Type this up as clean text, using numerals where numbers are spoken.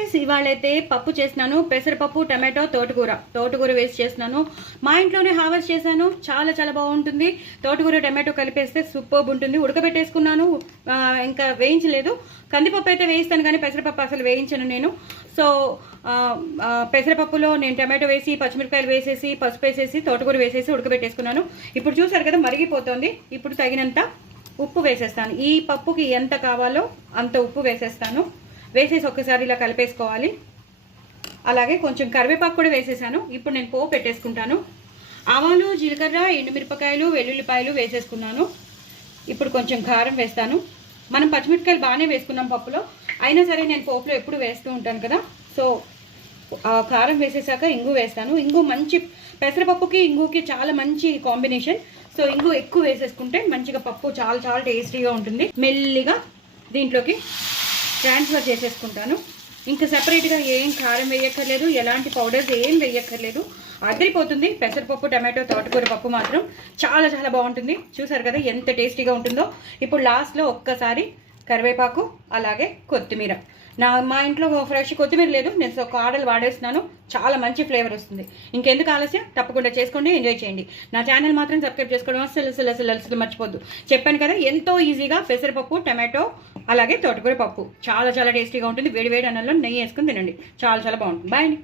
Guys, ఇవాళైతే పప్పు చేసినాను. పెసరపప్పు, టమాటో, తోటకూర వేసి చేసినాను. మా ఇంట్లోనే హార్వెస్ట్ చేశాను. చాలా చాలా బాగుంటుంది. తోటకూర టమాటో కలిపేస్తే సూపర్బ్ ఉంటుంది. ఉడకబెట్టేసుకున్నాను, ఇంకా వేయించలేదు. కందిపప్పు అయితే వేయిస్తాను కానీ పెసరపప్పు అసలు వేయించను నేను. సో పెసరపప్పులో నేను టమాటో వేసి, పచ్చిమిరపకాయలు వేసేసి, పసుపు వేసేసి, తోటకూర వేసేసి ఉడకబెట్టేసుకున్నాను. ఇప్పుడు చూసారు కదా, మరిగిపోతుంది. ఇప్పుడు తగినంత ఉప్పు వేసేస్తాను. ఈ పప్పుకి ఎంత కావాలో అంత ఉప్పు వేసేస్తాను. వేసేసి ఒక్కసారి ఇలా కలిపేసుకోవాలి. అలాగే కొంచెం కరివేపాకు కూడా వేసేసాను. ఇప్పుడు నేను పోపు పెట్టేసుకుంటాను. ఆవాలు, జీలకర్ర, ఎండుమిరపకాయలు, వెల్లుల్లిపాయలు వేసేసుకున్నాను. ఇప్పుడు కొంచెం కారం వేస్తాను. మనం పచ్చిమిరపకాయలు బాగానే వేసుకున్నాం పప్పులో, అయినా సరే నేను పోపులో ఎప్పుడు వేస్తూ ఉంటాను కదా. సో కారం వేసేసాక ఇంగు వేస్తాను. ఇంగు మంచి, పెసరపప్పుకి ఇంగుకి చాలా మంచి కాంబినేషన్. సో ఇంగు ఎక్కువ వేసేసుకుంటే మంచిగా పప్పు చాలా చాలా టేస్టీగా ఉంటుంది. మెల్లిగా దీంట్లోకి ట్రాన్స్ఫర్ చేసేసుకుంటాను. ఇంకా సెపరేట్గా ఏం కారం వేయక్కర్లేదు, ఎలాంటి పౌడర్స్ ఏం వేయక్కర్లేదు. అదిరిపోతుంది. పెసరపప్పు, టమాటో, తోటకూర పప్పు మాత్రం చాలా చాలా బాగుంటుంది. చూసారు కదా ఎంత టేస్టీగా ఉంటుందో. ఇప్పుడు లాస్ట్లో ఒక్కసారి కరివేపాకు, అలాగే కొత్తిమీర. మా ఇంట్లో ఫ్రెష్ కొత్తిమీర లేదు, నేను ఒక ఆడలు వాడేస్తున్నాను. చాలా మంచి ఫ్లేవర్ వస్తుంది. ఇంకెందుకు ఆలస్యం, తప్పకుండా చేసుకోండి, ఎంజాయ్ చేయండి. నా ఛానల్ మాత్రం సబ్స్క్రైబ్ చేసుకోవడం అసలు మర్చిపోద్దు. చెప్పాను కదా, ఎంతో ఈజీగా పెసరపప్పు, టమాటో, అలాగే తోటకూర పప్పు చాలా చాలా టేస్టీగా ఉంటుంది. వేడి వేడి అన్నంలో నెయ్యి వేసుకుని తినండి. చాలా చాలా బాగుంటుంది. బాయ్ అండి.